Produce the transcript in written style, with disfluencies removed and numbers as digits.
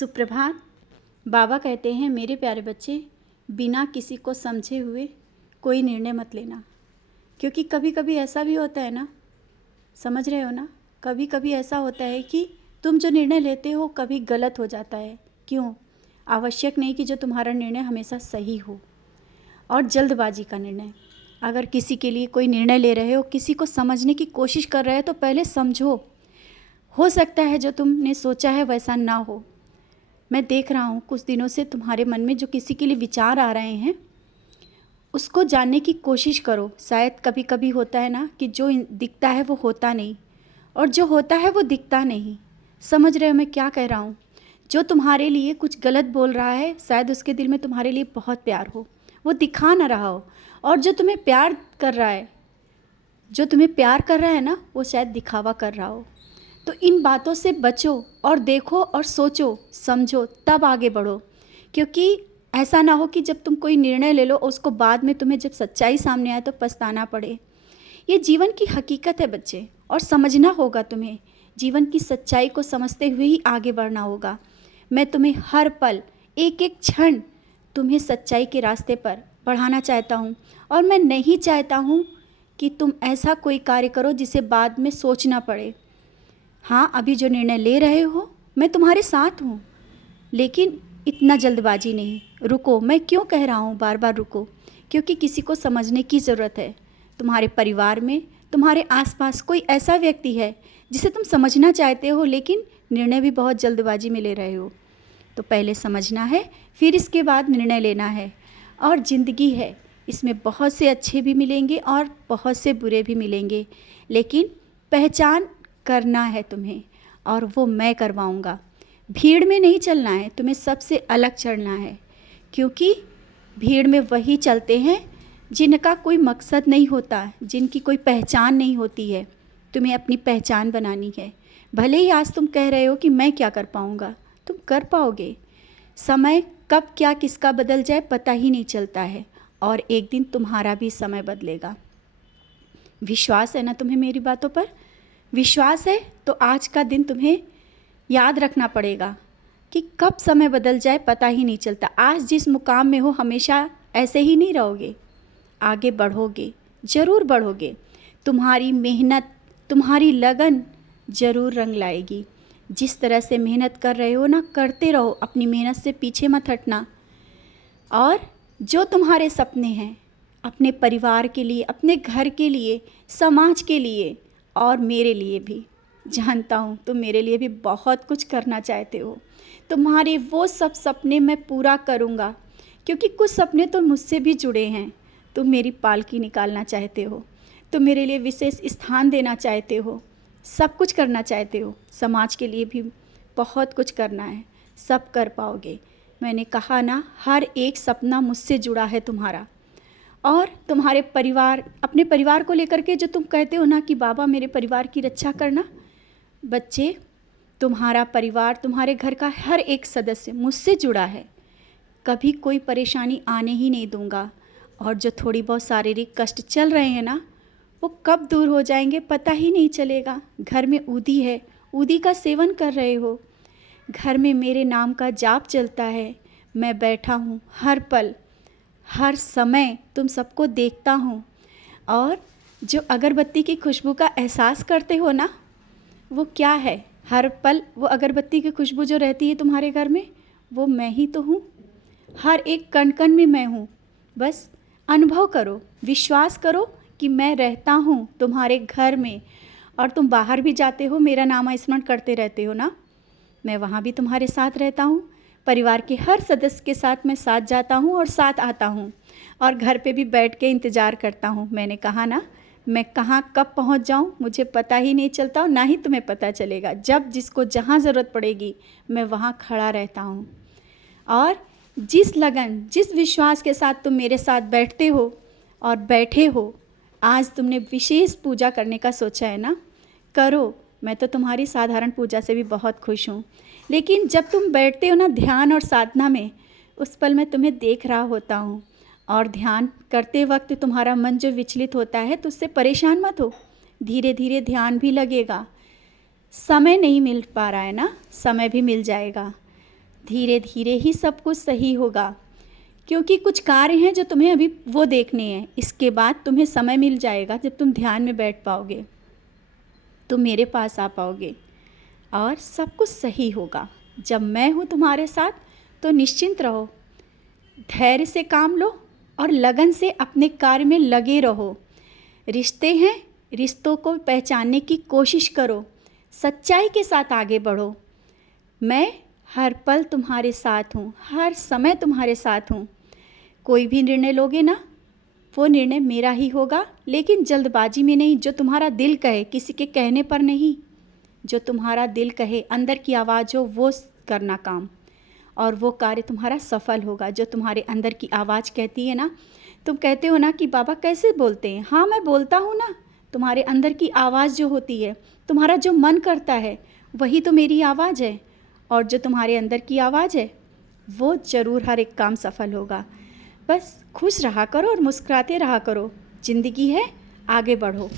सुप्रभात। बाबा कहते हैं, मेरे प्यारे बच्चे, बिना किसी को समझे हुए कोई निर्णय मत लेना। क्योंकि कभी कभी ऐसा भी होता है ना, समझ रहे हो ना, कभी कभी ऐसा होता है कि तुम जो निर्णय लेते हो कभी गलत हो जाता है। क्यों? आवश्यक नहीं कि जो तुम्हारा निर्णय हमेशा सही हो। और जल्दबाजी का निर्णय, अगर किसी के लिए कोई निर्णय ले रहे हो, किसी को समझने की कोशिश कर रहे हो, तो पहले समझो। हो सकता है जो तुमने सोचा है वैसा ना हो। मैं देख रहा हूँ कुछ दिनों से तुम्हारे मन में जो किसी के लिए विचार आ रहे हैं, उसको जानने की कोशिश करो। शायद कभी कभी होता है ना कि जो दिखता है वो होता नहीं, और जो होता है वो दिखता नहीं। समझ रहे हो मैं क्या कह रहा हूँ? जो तुम्हारे लिए कुछ गलत बोल रहा है, शायद उसके दिल में तुम्हारे लिए बहुत प्यार हो, वो दिखा ना रहा हो। और जो तुम्हें प्यार कर रहा है, जो तुम्हें प्यार कर रहा है ना, वो शायद दिखावा कर रहा हो। तो इन बातों से बचो और देखो और सोचो समझो, तब आगे बढ़ो। क्योंकि ऐसा ना हो कि जब तुम कोई निर्णय ले लो और उसको बाद में तुम्हें जब सच्चाई सामने आए तो पछताना पड़े। ये जीवन की हकीकत है बच्चे, और समझना होगा तुम्हें। जीवन की सच्चाई को समझते हुए ही आगे बढ़ना होगा। मैं तुम्हें हर पल, एक एक क्षण तुम्हें सच्चाई के रास्ते पर बढ़ाना चाहता हूँ। और मैं नहीं चाहता हूँ कि तुम ऐसा कोई कार्य करो जिसे बाद में सोचना पड़े। हाँ, अभी जो निर्णय ले रहे हो मैं तुम्हारे साथ हूँ, लेकिन इतना जल्दबाजी नहीं। रुको। मैं क्यों कह रहा हूँ बार बार रुको? क्योंकि किसी को समझने की ज़रूरत है। तुम्हारे परिवार में, तुम्हारे आसपास कोई ऐसा व्यक्ति है जिसे तुम समझना चाहते हो, लेकिन निर्णय भी बहुत जल्दबाजी में ले रहे हो। तो पहले समझना है, फिर इसके बाद निर्णय लेना है। और ज़िंदगी है, इसमें बहुत से अच्छे भी मिलेंगे और बहुत से बुरे भी मिलेंगे, लेकिन पहचान करना है तुम्हें, और वो मैं करवाऊँगा। भीड़ में नहीं चलना है, तुम्हें सबसे अलग चलना है। क्योंकि भीड़ में वही चलते हैं जिनका कोई मकसद नहीं होता, जिनकी कोई पहचान नहीं होती है। तुम्हें अपनी पहचान बनानी है। भले ही आज तुम कह रहे हो कि मैं क्या कर पाऊँगा, तुम कर पाओगे। समय कब क्या किसका बदल जाए पता ही नहीं चलता है, और एक दिन तुम्हारा भी समय बदलेगा। विश्वास है ना तुम्हें मेरी बातों पर? विश्वास है तो आज का दिन तुम्हें याद रखना पड़ेगा कि कब समय बदल जाए पता ही नहीं चलता। आज जिस मुकाम में हो हमेशा ऐसे ही नहीं रहोगे, आगे बढ़ोगे, ज़रूर बढ़ोगे। तुम्हारी मेहनत, तुम्हारी लगन ज़रूर रंग लाएगी। जिस तरह से मेहनत कर रहे हो ना, करते रहो, अपनी मेहनत से पीछे मत हटना। और जो तुम्हारे सपने हैं, अपने परिवार के लिए, अपने घर के लिए, समाज के लिए और मेरे लिए भी, जानता हूँ तुम मेरे लिए भी बहुत कुछ करना चाहते हो। तुम्हारे वो सब सपने मैं पूरा करूँगा, क्योंकि कुछ सपने तो मुझसे भी जुड़े हैं। तुम मेरी पालकी निकालना चाहते हो, तुम मेरे लिए विशेष स्थान देना चाहते हो, सब कुछ करना चाहते हो। समाज के लिए भी बहुत कुछ करना है, सब कर पाओगे। मैंने कहा ना, हर एक सपना मुझसे जुड़ा है तुम्हारा। और तुम्हारे परिवार, अपने परिवार को लेकर के जो तुम कहते हो ना कि बाबा मेरे परिवार की रक्षा करना, बच्चे तुम्हारा परिवार, तुम्हारे घर का हर एक सदस्य मुझसे जुड़ा है। कभी कोई परेशानी आने ही नहीं दूंगा। और जो थोड़ी बहुत शारीरिक कष्ट चल रहे हैं ना, वो कब दूर हो जाएंगे पता ही नहीं चलेगा। घर में ऊदी है, ऊदी का सेवन कर रहे हो, घर में मेरे नाम का जाप चलता है। मैं बैठा हूँ हर पल, हर समय तुम सबको देखता हूँ। और जो अगरबत्ती की खुशबू का एहसास करते हो ना, वो क्या है? हर पल वो अगरबत्ती की खुशबू जो रहती है तुम्हारे घर में, वो मैं ही तो हूँ। हर एक कण कण में मैं हूँ। बस अनुभव करो, विश्वास करो कि मैं रहता हूँ तुम्हारे घर में। और तुम बाहर भी जाते हो, मेरा नाम स्मरण करते रहते हो ना, मैं वहाँ भी तुम्हारे साथ रहता हूँ। परिवार के हर सदस्य के साथ मैं साथ जाता हूँ और साथ आता हूँ, और घर पे भी बैठ के इंतज़ार करता हूँ। मैंने कहा ना, मैं कहाँ कब पहुँच जाऊँ मुझे पता ही नहीं चलता, और ना ही तुम्हें पता चलेगा। जब जिसको जहाँ ज़रूरत पड़ेगी मैं वहाँ खड़ा रहता हूँ। और जिस लगन, जिस विश्वास के साथ तुम मेरे साथ बैठते हो और बैठे हो, आज तुमने विशेष पूजा करने का सोचा है ना, करो। मैं तो तुम्हारी साधारण पूजा से भी बहुत खुश हूँ, लेकिन जब तुम बैठते हो ना ध्यान और साधना में, उस पल मैं तुम्हें देख रहा होता हूँ। और ध्यान करते वक्त तुम्हारा मन जो विचलित होता है, तो उससे परेशान मत हो, धीरे धीरे ध्यान भी लगेगा। समय नहीं मिल पा रहा है ना, समय भी मिल जाएगा। धीरे धीरे ही सब कुछ सही होगा, क्योंकि कुछ कार्य हैं जो तुम्हें अभी वो देखने हैं। इसके बाद तुम्हें समय मिल जाएगा, जब तुम ध्यान में बैठ पाओगे, तुम मेरे पास आ पाओगे और सब कुछ सही होगा। जब मैं हूँ तुम्हारे साथ तो निश्चिंत रहो, धैर्य से काम लो और लगन से अपने कार्य में लगे रहो। रिश्ते हैं, रिश्तों को पहचानने की कोशिश करो, सच्चाई के साथ आगे बढ़ो। मैं हर पल तुम्हारे साथ हूँ, हर समय तुम्हारे साथ हूँ। कोई भी निर्णय लोगे ना, वो निर्णय मेरा ही होगा, लेकिन जल्दबाजी में नहीं। जो तुम्हारा दिल कहे, किसी के कहने पर नहीं, जो तुम्हारा दिल कहे, अंदर की आवाज़ हो, वो करना काम, और वो कार्य तुम्हारा सफल होगा। जो तुम्हारे अंदर की आवाज़ कहती है ना, तुम कहते हो ना कि बाबा कैसे बोलते हैं, हाँ मैं बोलता हूँ ना। तुम्हारे अंदर की आवाज़ जो होती है, तुम्हारा जो मन करता है, वही तो मेरी आवाज़ है। और जो तुम्हारे अंदर की आवाज़ है, वो ज़रूर हर एक काम सफल होगा। बस खुश रहा करो और मुस्कुराते रहा करो। ज़िंदगी है, आगे बढ़ो।